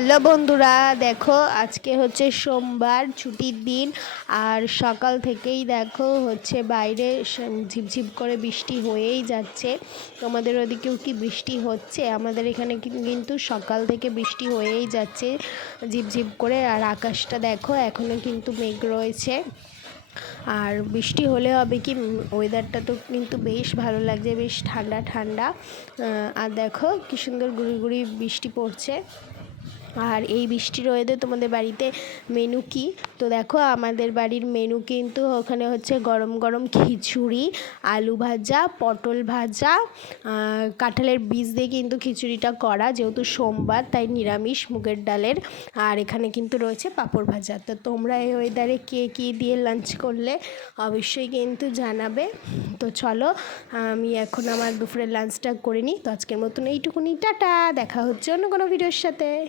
Hello বন্ধুরা, দেখো আজকে হচ্ছে সোমবার, ছুটির দিন, আর সকাল থেকেই দেখো হচ্ছে বাইরে ঝিপঝিপ করে বৃষ্টি হয়েই যাচ্ছে। তোমাদের ওদিকেও কি বৃষ্টি হচ্ছে? আমাদের এখানে কিন্তু সকাল থেকে বৃষ্টি হয়েই যাচ্ছে ঝিপঝিপ করে, আর আকাশটা দেখো এখনও কিন্তু মেঘ রয়েছে। আর বৃষ্টি হলে হবে কি ওয়েদারটা তো কিন্তু বেশ ভালো লাগছে, বেশ ঠান্ডা ঠান্ডা। আর দেখো কি সুন্দর গুড়ি গুড়ি বৃষ্টি পড়ছে। আর এই বৃষ্টির ওয়েদে তোমাদের বাড়িতে মেনু কি? তো দেখো, আমাদের বাড়ির মেনু কিন্তু ওখানে হচ্ছে গরম গরম খিচুড়ি, আলু ভাজা, পটল ভাজা কাঁঠালের বীজ দিয়ে কিন্তু খিচুড়িটা করা, যেহেতু সোমবার, তাই নিরামিষ মুগের ডালের, আর এখানে কিন্তু রয়েছে পাঁপড় ভাজা। তো তোমরা এই ওয়েদারে কে কী দিয়ে লাঞ্চ করলে অবশ্যই কিন্তু জানাবে। তো চলো, আমি এখন আমার দুপুরের লাঞ্চটা করে নিই। তো আজকের মতন এইটুকুনি, টাটা! দেখা হচ্ছে অন্য কোনো ভিডিওর সাথে।